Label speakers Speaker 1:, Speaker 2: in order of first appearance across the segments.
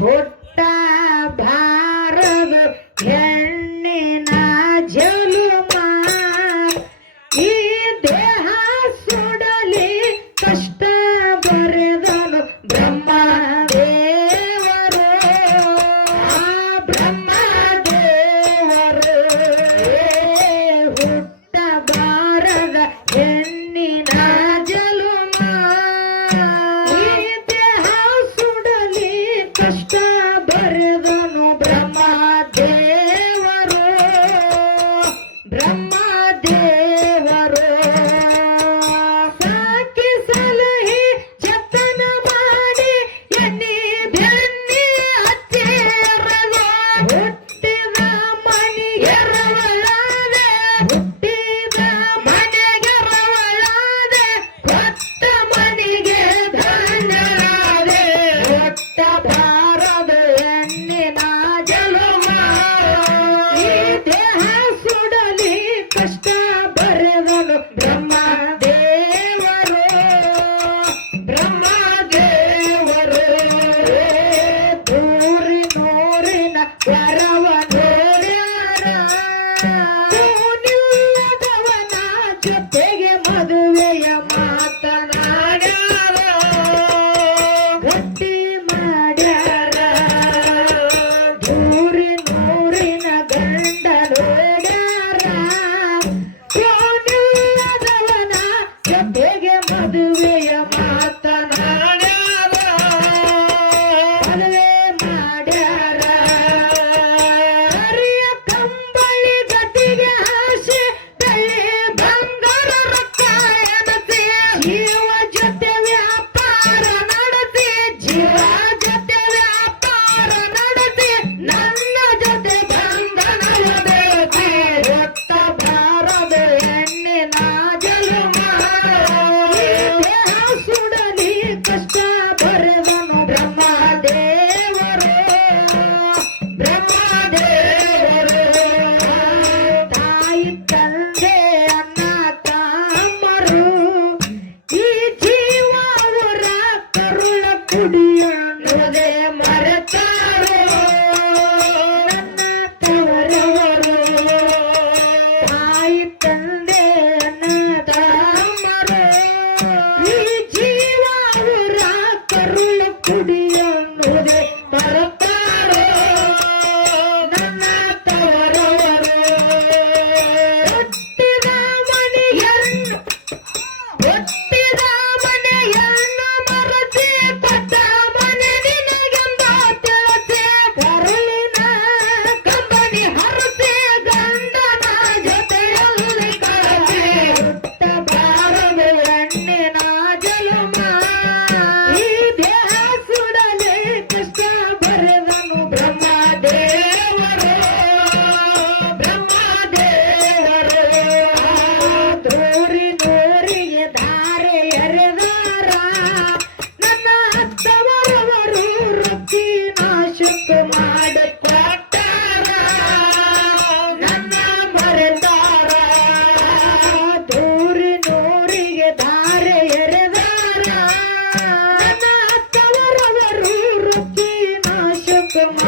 Speaker 1: Vote Yeah.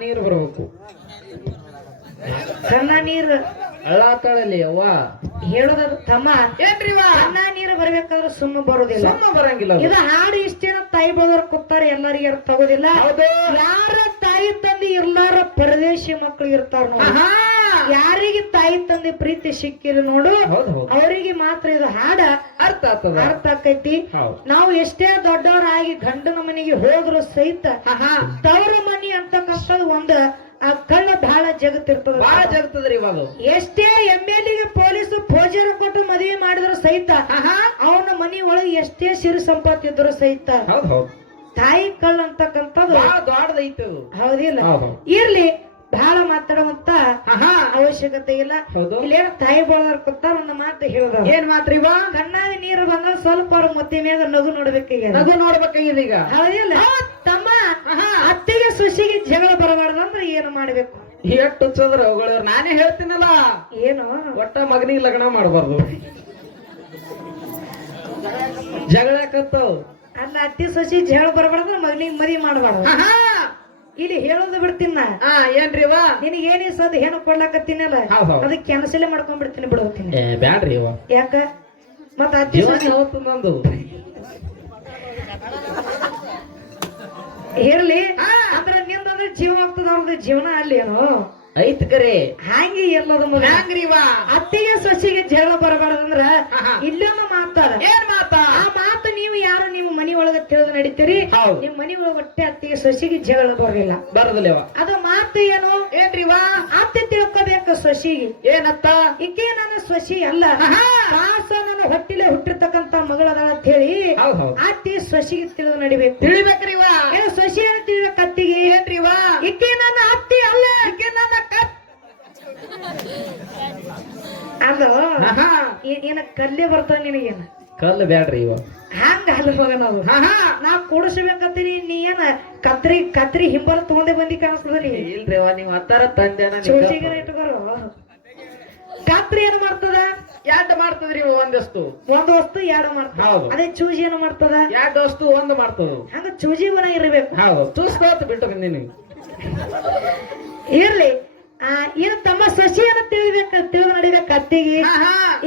Speaker 1: ನೀರು ಬರಬೇಕು.
Speaker 2: ಸಣ್ಣ ನೀರು
Speaker 1: ಅಳ್ಳಾತಳಲ್ಲಿ ಅವ್ವ.
Speaker 2: ಹೇಳೋದ ತಮ್ಮ. ಸಣ್ಣ ನೀರು ಬರ್ಬೇಕಾದ್ರೆ ಸುಮ್ಮ ಬರೋದಿಲ್ಲ.
Speaker 1: ಸುಮ್ಮ ಬರಂಗಿಲ್ಲ
Speaker 2: ಇದು ಹಾಡು ಇಷ್ಟೇನ ತಾಯಿ ಬದವ್ರು ಕೊಡ್ತಾರೆ ಎಲ್ಲರಿಗೆ
Speaker 1: ತಗೋದಿಲ್ಲ.
Speaker 2: ಯಾರ ತಾಯಿ ತಂದಿ ಇರ್ಲಾರ ಪರದೇಶಿ ಮಕ್ಳು ಇರ್ತಾರ ನೋಡಿ.
Speaker 1: ಯಾರಿಗೆ ತಾಯಿ ತಂದಿ ಪ್ರೀತಿ ಸಿಕ್ಕಿಲ್ಲ ನೋಡು. ಅವರಿಗೆ ಮಾತ್ರ ಇದು ಹಾಡ.
Speaker 2: ಅರ್ಥ ಆಗ್ತದ?
Speaker 1: ಅರ್ಥ ಆಕೈತಿ. ನಾವು ಎಷ್ಟೇ ದೊಡ್ಡವರಾಗಿ ಗಂಡನ ಮನೆಗೆ ಹೋದ್ರು ಸಹಿತ ತವರು ಒಂದು ಆ ಕಳ್ಳ ಬಹಳ ಜಗತ್ತಿರ್ತದ.
Speaker 2: ಬಹಳ ಜಗತ್ತದ್ರಿ ಇವಾಗ.
Speaker 1: ಎಷ್ಟೇ ಎಂ ಎಲ್ ಎ ಪೊಲೀಸ್ ಭೋಜನ ಕೊಟ್ಟು ಮದುವೆ ಮಾಡಿದ್ರು ಸಹಿತ ಅವನ ಮನಿ ಒಳಗೆ ಎಷ್ಟೇ ಸಿರಿ ಸಂಪತ್ತು ಇದ್ರು ಸಹಿತ ತಾಯಿ ಕಳ್ಳ ಅಂತಕ್ಕಂಥದ್ದು
Speaker 2: ದೊಡ್ಡದೈತಿ
Speaker 1: ಹೌದಿಲ್ಲ.
Speaker 2: ಹೌದ್ ಹೌದ್.
Speaker 1: ಇರ್ಲಿ ಬಹಳ ಮಾತಾಡುವಂತ ಅವಶ್ಯಕತೆ ಇಲ್ಲ.
Speaker 2: ಇಲ್ಲಿ
Speaker 1: ಇಲ್ಲೇನ ತಾಯಿ ಬಳದರ್ ಕೂತ ಒಂದು ಮಾತು ಹೇಳಿದ
Speaker 2: ಏನ್ ಮಾತ್ರಿ ಇವ?
Speaker 1: ಕಣ್ಣಾಗ ನೀರು ಬಂದ್ರೆ ಸ್ವಲ್ಪ ಅವ್ರ ಮುತ್ತಿ ಮ್ಯಾಗ ನಗು ನೋಡ್ಬೇಕೀಗ.
Speaker 2: ನಗು ನೋಡ್ಬೇಕಾಗಿದೆ ಈಗ
Speaker 1: ಹೌದಿಲ್ಲ. ಸುಶಿಗೆ ಜಗಳ ಬರಬಾರ್ದಂದ್ರೆ ಏನು ಮಾಡ್ಬೇಕು?
Speaker 2: ಎಷ್ಟು ಚಂದ್ರ ಅವುಗಳು? ನಾನೇ ಹೇಳ್ತೀನಲ್ಲ.
Speaker 1: ಏನು?
Speaker 2: ಒಟ್ಟ ಮಗನಿಗೆ ಲಗ್ನ ಮಾಡಬಾರ್ದು. ಜಗಳ ಕತ್ತವ್
Speaker 1: ಅಲ್ಲ ಅತ್ತಿ ಸೊಸಿ ಜಗಳ ಬರಬಾರ್ದು ಮಗನಿಗೆ ಮದಿ ಮಾಡಬಾರ್ದು. ಇಲ್ಲಿ ಹೇಳೋದು ಬಿಡ್ತೀನ
Speaker 2: ಹಾ ಏನ್ರಿ ವಾ
Speaker 1: ನಿನಗೆ ಏನೇ ಸದ್ ಹೆಣ್ಣು ಕೊಡ್ಲಾಕತ್ತೀನಲ್ಲ. ಅದಕ್ಕೆ ಕ್ಯಾನ್ಸಲ್ ಮಾಡ್ಕೊಂಡ್ ಬಿಡ್ತೀನಿ
Speaker 2: ಬ್ಯಾಡ್ರಿ
Speaker 1: ಯಾಕ? ಮತ್ತ ಅತ್ತಿ
Speaker 2: ಸುಶಿ
Speaker 1: ಸೊಸಿ
Speaker 2: ಯಾವತ್ತು ನಂದು
Speaker 1: ಇರ್ಲಿ
Speaker 2: ಹಾ.
Speaker 1: ಅಂದ್ರ ನಿಂದಂದ್ರೆ ಜೀವ ಆಗ್ತದ ಅವ್ರದ್ದು ಜೀವನ ಅಲ್ಲಿ ಏನು
Speaker 2: ಐತ್ ಕರೆ.
Speaker 1: ಹಂಗೆ ಎಲ್ಲದ
Speaker 2: ಇವ?
Speaker 1: ಅತ್ತಿಗೆ ಸೊಸಿಗೆ ಜಗಳ ಬರಬಾರ್ದಂದ್ರ. ಇಲ್ಲೊಂದು ಮಾತಾಡ.
Speaker 2: ಏನ್ ಮಾತಾ?
Speaker 1: ಆ ಮಾತು ನೀವು ಯಾರು ನಿಮ್ಮ ಮನಿ ಒಳಗ ತಿಳಿದು ನಡೀತೀರಿ?
Speaker 2: ನಿಮ್ಮ
Speaker 1: ನಿಮ್ ಮನಿ ಒಳಗ ಹೊಟ್ಟೆ ಅತ್ತಿಗೆ ಸೊಸಿಗೆ ಜಗಳ ಬರಲಿಲ್ಲ
Speaker 2: ಬರದಿಲ್ಲ
Speaker 1: ಅದು ಮಾತು ಏನು?
Speaker 2: ಏನ್ರಿ ಇವ?
Speaker 1: ಅತ್ತೆ ತಿಳ್ಕೋಬೇಕು ಸೊಸಿಗೆ.
Speaker 2: ಏನತ್ತ?
Speaker 1: ಈಕೆ ನನ್ನ ಸೊಸಿ ಅಲ್ಲ. ದಾಸ ನನ್ನ ಹೊಟ್ಟಿಲೆ ಹುಟ್ಟಿರ್ತಕ್ಕಂತ ಮಗಳದಾಳ ಅಂತ ಹೇಳಿ ಅತ್ತಿ ಸೊಸಿಗೆ ತಿಳಿದು ನಡಿಬೇಕು.
Speaker 2: ತಿಳಿಬೇಕ್ರಿ
Speaker 1: ಕಲ್ಲೇ ಬರ್ತದ ನಿನಗೇನ?
Speaker 2: ಕಲ್ಲು ಬ್ಯಾಡ್ರಿ ಇವ.
Speaker 1: ಹಂಗ ಅಲ್ಲ ಮಗ ನಾವು
Speaker 2: ಹಾ ಹಾ
Speaker 1: ನಾ ಕೂಡಿಸ್ಬೇಕಂತೀನಿ. ನೀ ಏನ ಕತ್ರಿ ಕತ್ರಿ ಹಿಂಬಲ ತಗೊಂಡೆ ಬಂದಿ ಕಾಣಿಸ್ತದ ನೀ
Speaker 2: ಇಲ್ರಿ ಅವ ನೀವು ಹತ್ತಾರ ತಂದೆನ
Speaker 1: ಚೋಚಿಗೆ ಇಟ್ಕೊರು. ಕತ್ರಿ ಏನ್ ಮಾಡ್ತದ?
Speaker 2: ಎರಡು ಮಾಡ್ತದ್ರಿ ಇವ ಒಂದಷ್ಟು
Speaker 1: ಒಂದ್ ವಸ್ತು ಎರಡು ಮಾಡ್ತದ.
Speaker 2: ಹೌದು.
Speaker 1: ಅದೇ ಚೂಜಿ ಏನ್ ಮಾಡ್ತದ?
Speaker 2: ಎರಡು ವಸ್ತು ಒಂದು ಮಾಡ್ತದ.
Speaker 1: ಹಂಗ ಚೂಜಿ ಮನೆ ಇರ್ಬೇಕು.
Speaker 2: ಹೌದು. ಚೂಸ್ಕೋತ ಬಿಟ್ಟು ಬಂದೀನಿ.
Speaker 1: ಇರ್ಲಿ. ಏನ್ ತಮ್ಮ ಸೊಸಿಯನ್ನ ತಿಳಿಬೇಕ ತಿಳಿದು ನಡಿಬೇಕ
Speaker 2: ಕತ್ತಿಗೆ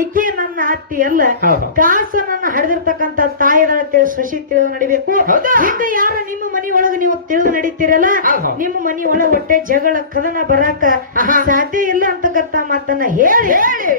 Speaker 1: ಇಕ್ಕಿ ನನ್ನ ಅತ್ತಿ ಅಲ್ಲ.
Speaker 2: ಕಾಸನನ್ನ
Speaker 1: ಕಾಸು ನನ್ನ ಹರಿದಿರ್ತಕ್ಕಂತ ತಾಯಿಗಳ ತಿಳಿ ಸಸಿ ತಿಳಿದು ನಡಿಬೇಕು.
Speaker 2: ಹೌದಾ?
Speaker 1: ಯಾರ ನಿಮ್ಮ ಮನಿ ಒಳಗ ನೀವು ತಿಳಿದು ನಡೀತಿರಲ್ಲ? ನಿಮ್ಮ ಮನಿ ಒಳಗ ಹೊಟ್ಟೆ ಜಗಳ ಕದನ ಬರಾಕ ಸಾಧ್ಯ ಇಲ್ಲ ಅಂತಕ್ಕಂತ ಮಾತನ್ನ ಹೇಳಿ.
Speaker 2: ಹೇಳಿ.